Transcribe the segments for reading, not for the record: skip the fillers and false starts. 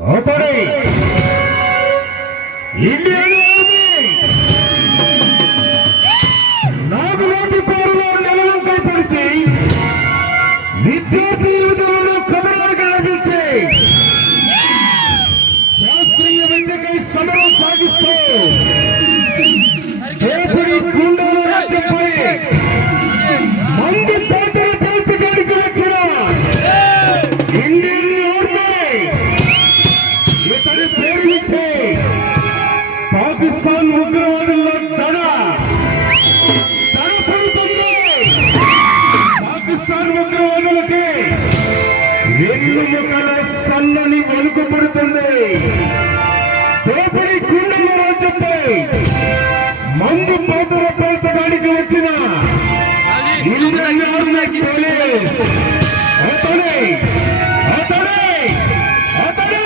అతడే Indian army నాగులాంటి పేరులో నెలవంకై పరిచి విద్యార్థి యువతలను కథనాలుగా నడిపించి శాస్త్రీయ విద్యకై సమరం సాగిస్తూ దోపిడీ గుండాలు రాజ్యంపై మంది పాత్రలు పోల్చడానికి వచ్చిన ఇండియన్ ఆర్మీ ఇతని పేరు వింటే పాకిస్తాన్ ఉగ్రవాదుల్లో దడ పడుతుంది. పాకిస్తాన్ ఉగ్రవాదులకి వెన్ను ముఖల సల్లని వణుకు పడుతుంది. దోపిడీ గుండెల రాజ్యంపై మందు పాత్ర పోల్చడానికి వచ్చిన ఇండియన్ ఆర్మీ పోలీస్ అతడే అతడే అతడే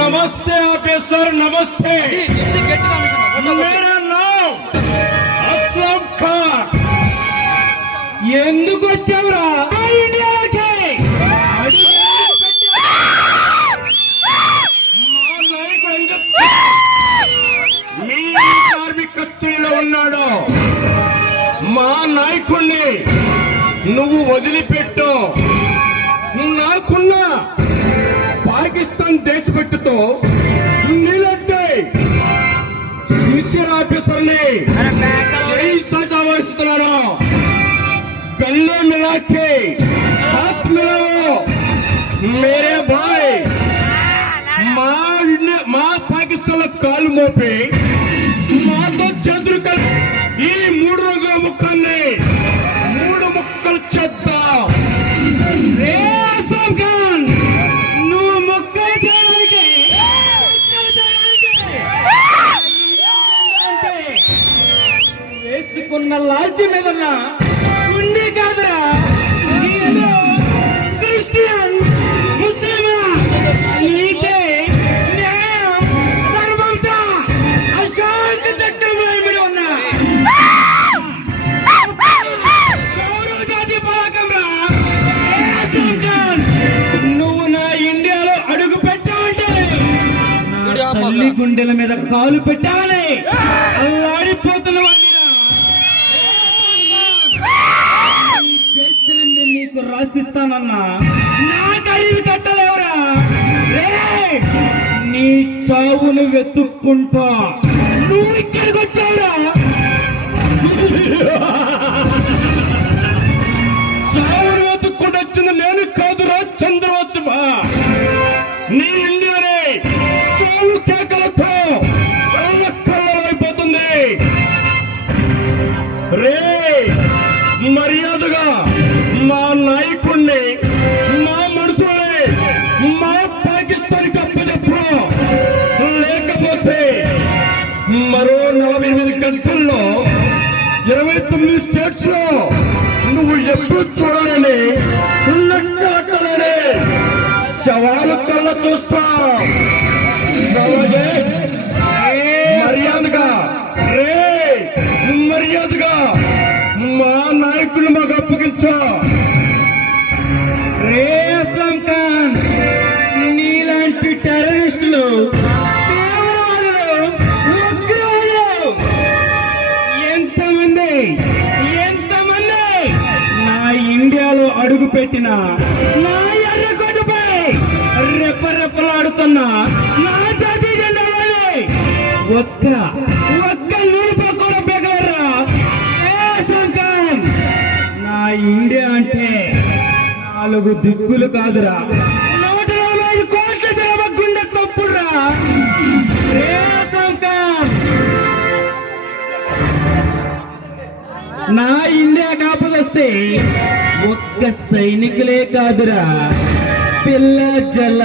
नमस्ते ऑफिसर नमस्ते मेरा नाम असलम खान ఎందుకు వచ్చావురా ఇండియాకి మీ ఆర్మీ కచేరీలో ఉన్నాడు. మా నాయకుణ్ణి నువ్వు వదిలిపెట్టు. నాకున్న పాకిస్తాన్ దేశభక్తితో నీలంటే సిన్సియర్ ఆఫీసర్ని జై సజా వహిస్తున్నాను. गले मिला के हाथ मिलाओ मेरे भाई. మా పాకిస్తాన్ కాలు మోపి మాతో చంద్రుకల్ ఈ 3 రంగుల ముక్కల్ని 3 ముక్కలు చేద్దాం. నువ్వు ముక్కలు చేయడానికి వేసుకున్న లాల్చి మీదన్నా ఉండి కాదురా. క్రిస్టియన్ ముస్లిం నీకే న్యాయం ధర్మంతో అశాంతి చక్రంలో ఉన్నా గౌరవ జాతి పతాకం రా. నువ్వు నా ఇండియాలో అడుగు పెట్టావంటే తల్లి గుండెల మీద కాలు పెట్టావని అల్లాడిపోతున్న నీకు రాసిస్తానన్నా నా ఖరీదు కట్టలేవురా. నీ చావును వెతుక్కుంటా నువ్వు ఇక్కడికి వచ్చావురా. చావును వెతుక్కుంటూ వచ్చింది నేను కాదురా చంద్రవత్స. నీ ఇండియానే చావు కేకలతో కళ్ళైపోతుంది. రే మర్యాదగా మా నాయకుణ్ణి మా మనుషుల్ని మా పాకిస్తాన్కి అప్పచెప్పు. లేకపోతే మరో 48 గంటల్లో 29 స్టేట్స్ లో నువ్వు ఎప్పుడు చూడాలని లెక్కలని శవాలు కళ్ళ చూస్తా. మర్యాదగా మర్యాదగా మా నాయకులు మాకు అప్పగించా. రే అస్లాం ఖాన్ నీలాంటి టెర్రరిస్టులు ఉగ్రవాదులు ఎంతమంది నా ఇండియాలో అడుగు పెట్టిన నా ఎర్రకోటపై రెప్పరెప్పలాడుతున్నా నా జాతీయ జెండాలోనే ఒక్క నూనె కూడా బెగలరా. నా ఇండియా అంటే 4 దిక్కులు కాదురా, 140 కోట్ల జనాభా గుండె తప్పుడురా. నా ఇండియా కాపుదొస్తే ఒక్క సైనికులే కాదురా, పిల్ల జల